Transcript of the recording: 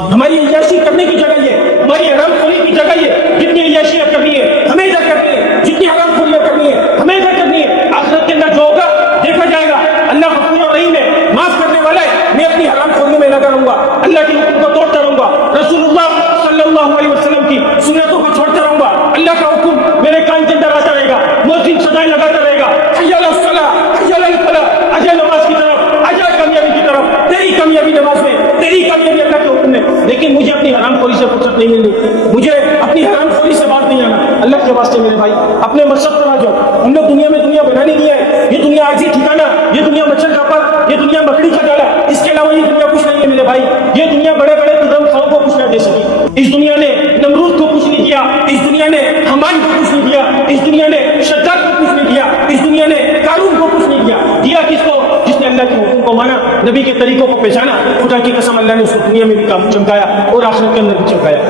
ہماری عیاشی کرنے کی جگہ یہ، ہماری حرام خوری کی جگہ یہ، جتنی عیاشیاں کرنی ہے ہمیشہ کرنی ہے، جتنی حرام خوریاں کرنی ہے ہمیشہ کرنی ہے، آخرت کے اندر جو ہوگا دیکھا جائے گا۔ اللہ غفور و رحیم ہے، معاف کرنے والا ہے۔ میں اپنی حرام خوریوں میں لگا رہوں گا، اللہ کے حکم کو توڑتا رہوں گا، رسول اللہ صلی اللہ علیہ وسلم کی سنتوں کو چھوڑتا رہوں گا، اللہ کا حکم میرے کان کے اندر آتا رہے گا، مؤذن صدائیں لگاتا رہے گا، حی علی الصلاۃ، حی علی الفلاح، آجا نماز کی طرف، آجا کامیابی کی طرف، تیری کامیابی نماز میں، تیری کامیابی اللہ کے حکم میں۔ لیکن مجھے اپنی حرام خوری سے فرصت نہیں ملنی، مجھے اپنی حرام خوری سے باہر نہیں آنا۔ اللہ کے واسطے میرے بھائی اپنے مقصد پر آ جاؤ۔ ہم لوگ دنیا میں دنیا بنانے نہیں ہے، یہ دنیا عاجزی ٹھکانا، یہ دنیا مچھر کا پر، یہ دنیا مکڑی کا ڈالا، اس کے علاوہ یہ دنیا کچھ نہیں ہے میرے بھائی۔ یہ دنیا بڑے بڑے قدم خواہوں کو کچھ نہ دے سکی۔ اس دنیا نے نمرود کو کچھ نہیں دیا، اس دنیا نے حمان کو کچھ نہیں دیا، اس دنیا نے شداد کو کچھ نہیں دیا، اس دنیا نے قارون کو کچھ نہیں دیا۔ دیا کس کو؟ جس نے اللہ کے حکم کو مانا، نبی کے طریقوں کو پہچانا۔ خدا کی قسم اللہ نے اس کو دنیا میں بھی کام چمکایا اور آخرت کے اندر بھی چمکایا۔